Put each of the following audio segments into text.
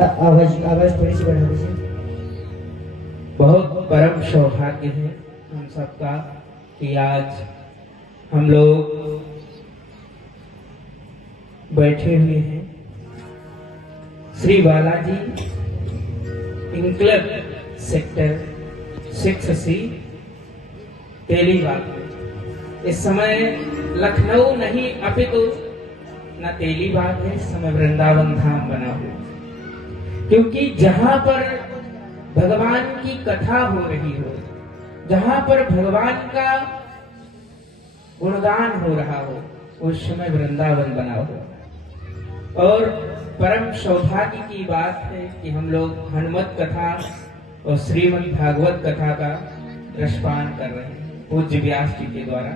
आवाज थोड़ी सी बढ़ा दीजिए। बहुत परम सौभाग्य है हम सबका कि आज हम लोग बैठे हुए हैं श्री बालाजी इंक्लब सेक्टर 6C तेलीबाग। इस समय लखनऊ नहीं अपितु न तेलीबाग है, इस समय वृंदावन धाम बना हुआ, क्योंकि जहां पर भगवान की कथा हो रही हो, जहां पर भगवान का गुणगान हो रहा हो, उस समय वृंदावन बना हुआ। और परम सौभाग्य की बात है कि हम लोग हनुमत कथा और श्रीमद् भागवत कथा का रसपान कर रहे हैं पूज्य व्यास जी के द्वारा।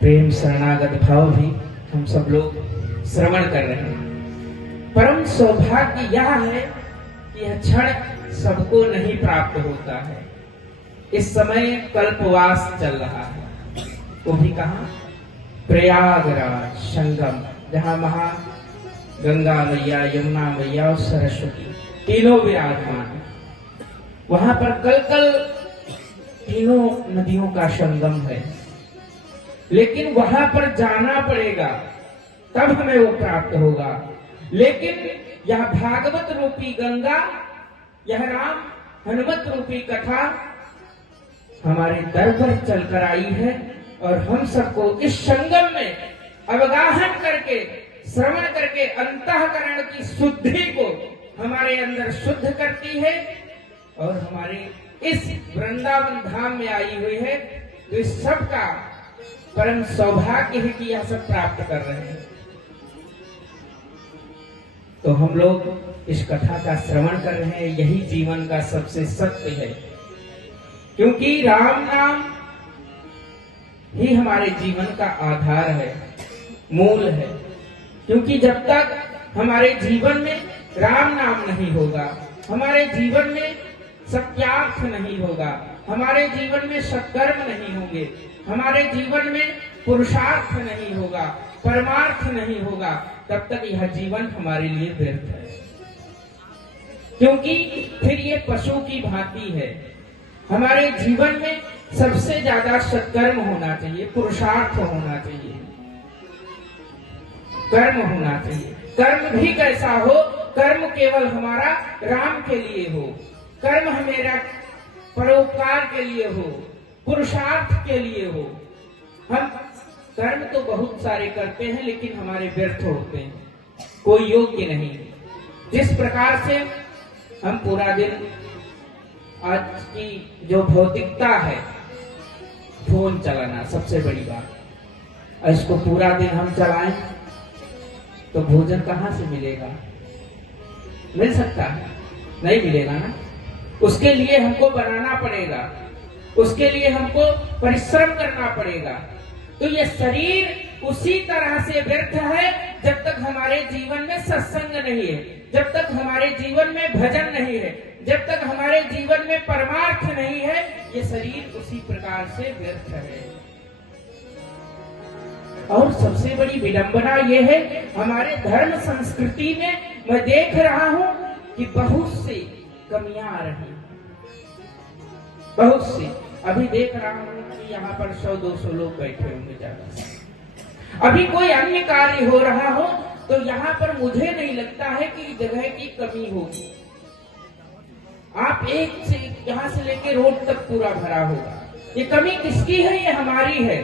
प्रेम शरणागत भाव भी हम सब लोग श्रवण कर रहे हैं। परम सौभाग्य यह है कि यह क्षण सबको नहीं प्राप्त होता है। इस समय कल्पवास चल रहा है, वो भी कहाँ? प्रयागराज संगम, जहाँ महा गंगा मैया, यमुना मैया और सरस्वती तीनों विराजमान। वहां पर कल कल तीनों नदियों का संगम है, लेकिन वहां पर जाना पड़ेगा, तब हमें वो प्राप्त होगा। लेकिन यह भागवत रूपी गंगा, यह राम हनुमत रूपी कथा हमारे दर पर चलकर आई है और हम सबको इस संगम में अवगाहन करके, श्रवण करके अंतःकरण की शुद्धि को हमारे अंदर शुद्ध करती है और हमारे इस वृंदावन धाम में आई हुई है। तो इस सब का परम सौभाग्य है कि यह सब प्राप्त कर रहे हैं। तो हम लोग इस कथा का श्रवण कर रहे हैं, यही जीवन का सबसे सत्य है, क्योंकि राम नाम ही हमारे जीवन का आधार है, मूल है। क्योंकि जब तक हमारे जीवन में राम नाम नहीं होगा, हमारे जीवन में सत्यार्थ नहीं होगा, हमारे जीवन में सत्कर्म नहीं होंगे, हमारे जीवन में पुरुषार्थ नहीं होगा, परमार्थ नहीं होगा, तब तक यह जीवन हमारे लिए व्यर्थ है। क्योंकि फिर ये पशु की भांति है। हमारे जीवन में सबसे ज्यादा सत्कर्म होना चाहिए, पुरुषार्थ होना चाहिए, कर्म होना चाहिए। कर्म भी कैसा हो? कर्म केवल हमारा राम के लिए हो, कर्म हमारा परोपकार के लिए हो, पुरुषार्थ के लिए हो। हम कर्म तो बहुत सारे करते हैं, लेकिन हमारे व्यर्थ होते हैं, कोई योग्य नहीं। जिस प्रकार से हम पूरा दिन, आज की जो भौतिकता है, फोन चलाना सबसे बड़ी बात, और इसको पूरा दिन हम चलाएं तो भोजन कहाँ से मिलेगा? मिल सकता है? नहीं मिलेगा ना। उसके लिए हमको बनाना पड़ेगा, उसके लिए हमको परिश्रम करना पड़ेगा। तो ये शरीर उसी तरह से व्यर्थ है जब तक हमारे जीवन में सत्संग नहीं है, जब तक हमारे जीवन में भजन नहीं है, जब तक हमारे जीवन में परमार्थ नहीं है, ये शरीर उसी प्रकार से व्यर्थ है। और सबसे बड़ी विडंबना ये है, हमारे धर्म संस्कृति में मैं देख रहा हूं कि बहुत सी कमियां आ रही, बहुत सी। अभी देख रहा हूं कि यहाँ पर 100-200 लोग बैठे होंगे ज्यादा। अभी कोई अन्य कार्य हो रहा हो तो यहाँ पर मुझे नहीं लगता है कि जगह की कमी होगी। आप एक से यहाँ से लेके रोड तक पूरा भरा होगा। ये कमी किसकी है? ये हमारी है।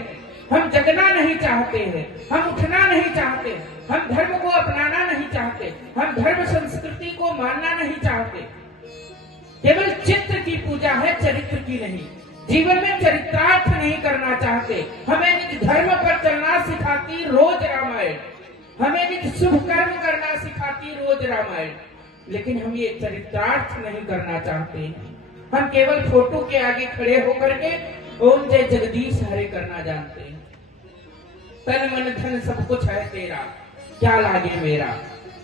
हम जगना नहीं चाहते हैं, हम उठना नहीं चाहते, हम धर्म को अपनाना नहीं चाहते, हम धर्म संस्कृति को मानना नहीं चाहते। केवल चित्र की पूजा है, चरित्र की नहीं। जीवन में चरित्रार्थ नहीं करना चाहते। हमें निज धर्म पर चलना सिखाती रोज रामायण, हमें निज शुभ कर्म करना सिखाती रोज रामायण, लेकिन हम ये चरित्रार्थ नहीं करना चाहते। हम केवल फोटो के आगे खड़े होकर के ओम जय जगदीश हरे करना जानते हैं। तन मन धन सब कुछ है तेरा, क्या लागे मेरा।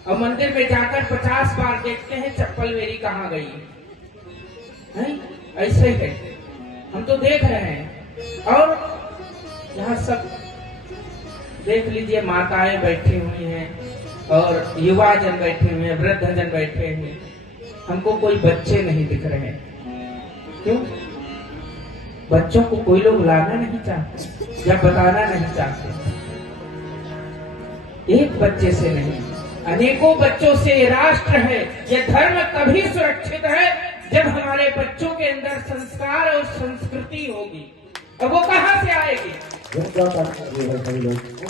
और मंदिर में जाकर 50 बार देखते हैं चप्पल मेरी कहाँ गई है? ऐसे है, हम तो देख रहे हैं। और यहाँ सब देख लीजिए, माताएं बैठी हुई हैं और युवा जन बैठे हुए हैं, वृद्ध जन बैठे हैं। हमको कोई बच्चे नहीं दिख रहे हैं। क्यों? बच्चों को कोई लोग लाना नहीं चाहते या बताना नहीं चाहते। एक बच्चे से नहीं, अनेकों बच्चों से राष्ट्र है। यह धर्म तभी सुरक्षित है जब हमारे बच्चों के अंदर संस्कार और संस्कृति होगी। अब वो कहां से आएगी? वो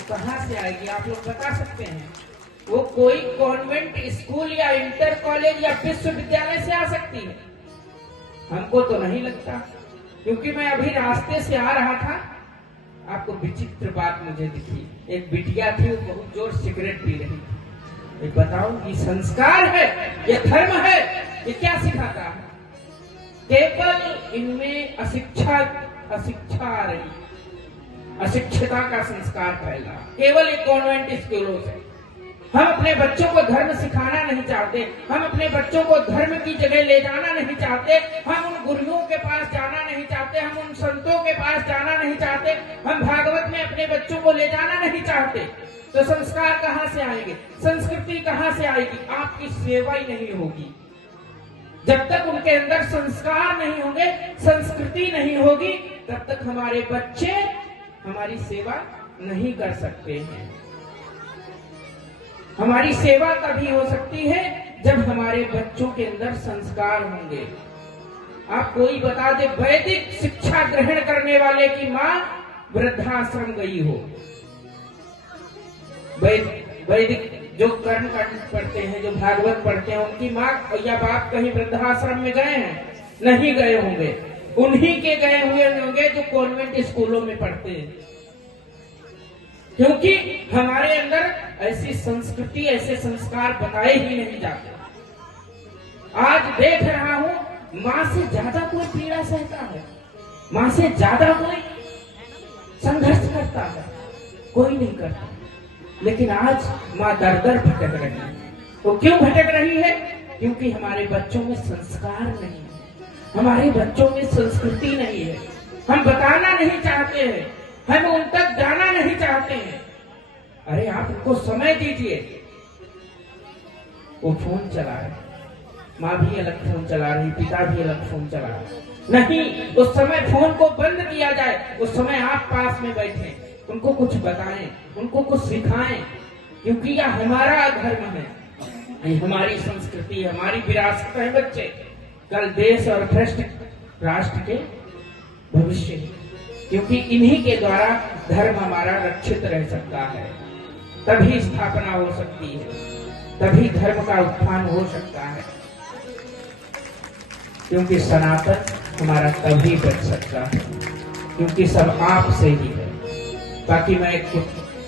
कहां से आएगी आप लोग बता सकते हैं? वो कोई कॉन्वेंट स्कूल या इंटर कॉलेज या विश्वविद्यालय से आ सकती है? हमको तो नहीं लगता, क्योंकि मैं अभी रास्ते से आ रहा था, आपको विचित्र बात मुझे दिखी। एक बिटिया थी, वो बहुत जोर सिगरेट पी रही थी। बताओ, ये संस्कार है, ये धर्म है, ये क्या सिखाता है? केवल इनमें अशिक्षा आ रही, अशिक्षिता का संस्कार फैला केवल एक कॉन्वेंट स्कूलों से। हम अपने बच्चों को धर्म सिखाना नहीं चाहते, हम अपने बच्चों को धर्म की जगह ले जाना नहीं चाहते, हम उन गुरुओं के पास जाना नहीं चाहते, हम उन संतों के पास जाना नहीं चाहते, हम भागवत में अपने बच्चों को ले जाना नहीं चाहते। तो संस्कार कहां से आएंगे? संस्कृति कहां से आएगी? आपकी सेवा ही नहीं होगी। जब तक उनके अंदर संस्कार नहीं होंगे, संस्कृति नहीं होगी, तब तक हमारे बच्चे हमारी सेवा नहीं कर सकते हैं। हमारी सेवा तभी हो सकती है जब हमारे बच्चों के अंदर संस्कार होंगे। आप कोई बता दे, वैदिक शिक्षा ग्रहण करने वाले की मां वृद्धाश्रम गई हो, वैदिक जो कर्म पढ़ते हैं, जो भागवत पढ़ते हैं, उनकी माँ या बाप कहीं वृद्धाश्रम में गए हैं? नहीं गए होंगे। उन्हीं के गए हुए होंगे जो कॉन्वेंट स्कूलों में पढ़ते हैं, क्योंकि हमारे अंदर ऐसी संस्कृति, ऐसे संस्कार बताए ही नहीं जाते। आज देख रहा हूं, माँ से ज्यादा कोई पीड़ा सहता है, माँ से ज्यादा कोई संघर्ष करता है, कोई नहीं करता। लेकिन आज माँ दर दर भटक रही है। वो क्यों भटक रही है? क्योंकि हमारे बच्चों में संस्कार नहीं है, हमारे बच्चों में संस्कृति नहीं है। हम बताना नहीं चाहते हैं, हम उन तक जाना नहीं चाहते हैं। अरे आप उनको समय दीजिए। वो फोन चला रहे, माँ भी अलग फोन चला रही, पिता भी अलग फोन चला रहे। नहीं, उस समय फोन को बंद किया जाए, उस समय आप पास में बैठे, उनको कुछ बताएं, उनको कुछ सिखाएं, क्योंकि यह हमारा धर्म है, ये हमारी संस्कृति, हमारी विरासत है। बच्चे कल देश और भ्रष्ट राष्ट्र के भविष्य है, क्योंकि इन्हीं के द्वारा धर्म हमारा रक्षित रह सकता है, तभी स्थापना हो सकती है, तभी धर्म का उत्थान हो सकता है, क्योंकि सनातन हमारा तभी बच सकता है, क्योंकि सब आपसे ही है। बाकी मैं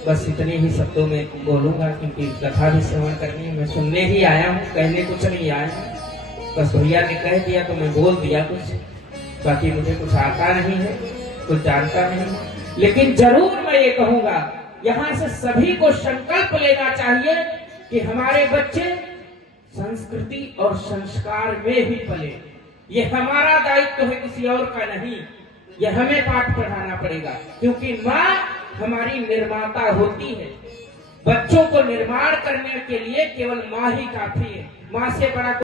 बस इतने ही शब्दों में बोलूंगा, क्योंकि कथा भी श्रवण करनी है। मैं सुनने ही आया हूँ, कहने कुछ नहीं आया हूँ। बस भैया ने कह दिया तो मैं बोल दिया कुछ, बाकी मुझे कुछ आता नहीं है, कुछ जानता नहीं। लेकिन जरूर मैं ये कहूंगा, यहाँ से सभी को संकल्प लेना चाहिए कि हमारे बच्चे संस्कृति और संस्कार में ही पले। ये हमारा दायित्व है, किसी और का नहीं। ये हमें पाठ पढ़ाना पड़ेगा, क्योंकि माँ हमारी निर्माता होती है। बच्चों को निर्माण करने के लिए केवल माँ ही काफी है, माँ से बड़ा